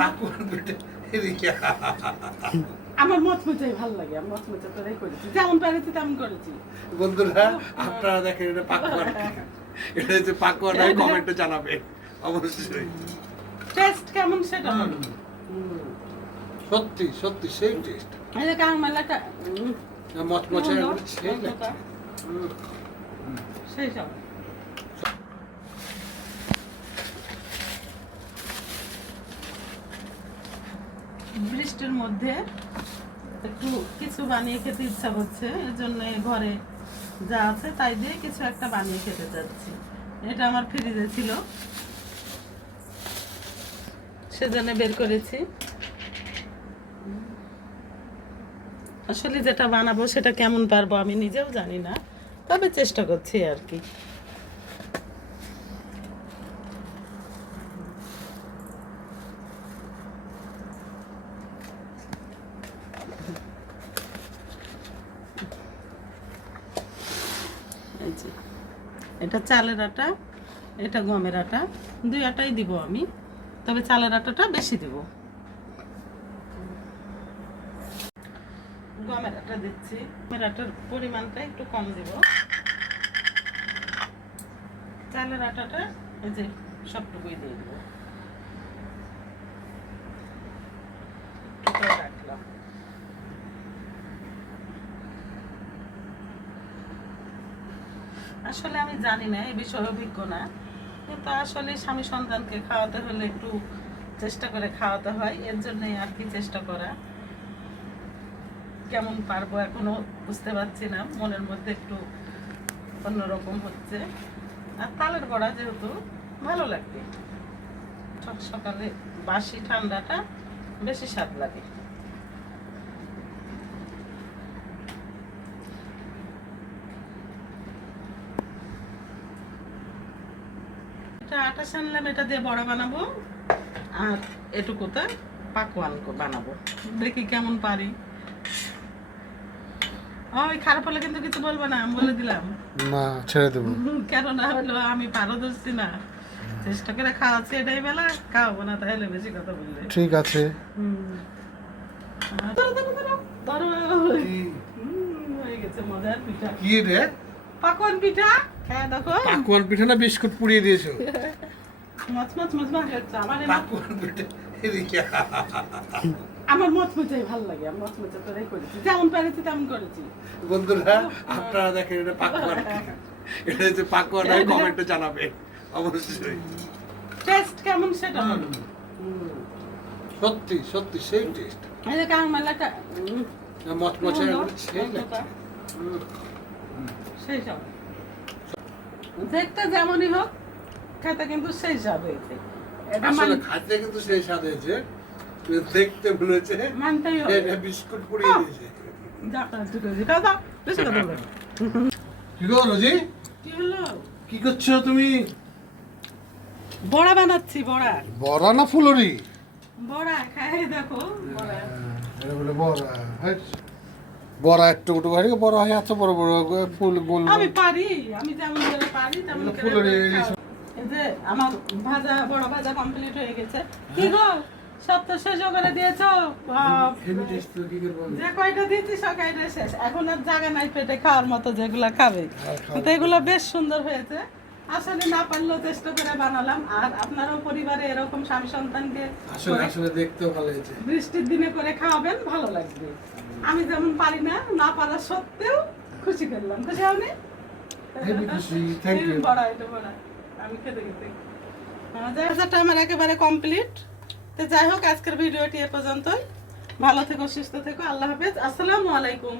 পাকুয়ান পিঠা আমার মচমচাই ভালো লাগে, আমি মচমচা করেই করেছি, যেমন পেরেছি তেমন করেছি। বন্ধুরা আপনারা দেখেন এটা পাকুয়ান, এটা হচ্ছে পাকুয়ান, কমেন্টে জানাবেন অবশ্যই টেস্ট কেমন সেটা বলো। সত্যি সত্যি সেই টেস্ট, এই যে কাঁকমালাটা মচমচে সেই লাগছে। সেই সব বৃষ্টির মধ্যে একটু কিছু বানিয়ে খেতে ইচ্ছা করছে, এর জন্য ঘরে যা আছে তাই দিয়ে কিছু একটা বানিয়ে খেতে চাচ্ছি। এটা আমার ফ্রিজে ছিল, সেজন্য বের করেছি। আসলে যেটা বানাবো সেটা কেমন পারবো আমি নিজেও জানি না, তবে চেষ্টা করছি আর কি। এই যে এটা চালের আটা, এটা গমের আটা, দুই আটাই দিব আমি, তবে চালের আটাটা বেশি দিব। গমের আটা দিচ্ছি, গমের আটার পরিমাণটা একটু কম দিব। চালের আটাটা এই যে সবটুকুই দিয়ে দিব। রাখলাম। আসলে আমি জানি না, এই বিষয়ে অভিজ্ঞ না, কিন্তু আসলে স্বামী সন্তানকে খাওয়াতে হলে একটু চেষ্টা করে খাওয়াতে হয়, এর জন্যই আর কি চেষ্টা করা। কেমন পারবো এখনো বুঝতে পারছি না, মনের মধ্যে একটু অন্যরকম হচ্ছে। আর তালের বড়া যেহেতু ভালো লাগবে, সকালে বাসি ঠান্ডাটা বেশি স্বাদ লাগে। এটা আটা সানলাম, এটা দিয়ে বড়া বানাবো, আর এটুকুতে পাকোয়ান বানাবো, দেখি কেমন পারি। ওই খারাপ হলে কিন্তু কিছু বলবো না, আমি বলে দিলাম। না ছেড়ে দেবো, কেন না হলো আমি পারদর্শী না, চেষ্টা করে খাওয়াচ্ছি, এটাই বেলা খাওয়াবো না তাহলে বেশি কথা বললে। ঠিক আছে। হয়ে গেছে মজার পিঠা। কি রে? পাকোয়ান পিঠা, হ্যাঁ দেখো। পাকুয়ান পিঠা না বিস্কুট পুড়িয়ে দিয়েছো? মচমচ মচমচ হচ্ছে আমার। পাকুয়ান পিঠা আমার মচমচাই ভালো লাগে, আমি মচমচা করেই করেছি, যেমন পেরেছি তেমন করেছি। বন্ধুরা আপনারা দেখেন এটা পাকুয়ান, এটা হচ্ছে পাকুয়ান, কমেন্টে জানাবেন অবশ্যই টেস্ট কেমন সেটা বলো। সত্যি সত্যি সেই টেস্ট, এই যে কাঁকমালাটা মচমচে সেই লাগছে। সেই সব দেখতে যেমনই হোক, খেতে কিন্তু সেই স্বাদ হয়েছে। এটা আসলে খাইতে কিন্তু সেই স্বাদ হয়েছে, দেখতে মনে হচ্ছে মানতেই হবে। এটা বিস্কুট পুড়িয়ে দিয়েছে। কি গো রোজি, কি হলো? কি করছো তুমি? বড়া বানাচ্ছি, বড়া। বড়া না ফুলরি? বড়া খাই দেখো, বড়া। এটা বলে বড়া, বড়া একটু একটু করে বড় হয়, এত বড় বড় ফুল বলবো আমি পারি, আমি যেমন করে পারি তেমন করে ফুলরি। খাও। এই যে আমার ভাজা, বড় ভাজা কমপ্লিট হয়ে গেছে। কি গো, সব তো শেষ করে দিয়েছো? হেভি টেস্ট তো, কি করব? যে কয়টা দিয়েছি সকালটা শেষ, এখন আর জায়গা নাই পেটে খাওয়ার মতো যেগুলা খাবে, কিন্তু এগুলো বেশ সুন্দর হয়েছে। আসলে না পারলেও চেষ্টা করে বানালাম। আর আপনারাও পরিবারে এরকম স্বামী সন্তানকে আসলে আসলে দেখতেও ভালো হয়েছে। বৃষ্টির দিনে করে খাওয়াবেন, ভালো লাগবে। আমি যেমন পারি না, না পারা সত্ত্বেও খুশি করলাম। খুশি হওনি? হেভি খুশি, থ্যাংক ইউ। বড়া, এটা বড়া আমি খেতে খেতে ভাজাটা আমার একেবারে কমপ্লিট। তো যাই হোক, আজকের ভিডিওটি এ পর্যন্তই। ভালো থেকো, সুস্থ থেকো, আল্লাহ হাফেজ, আসসালামু আলাইকুম।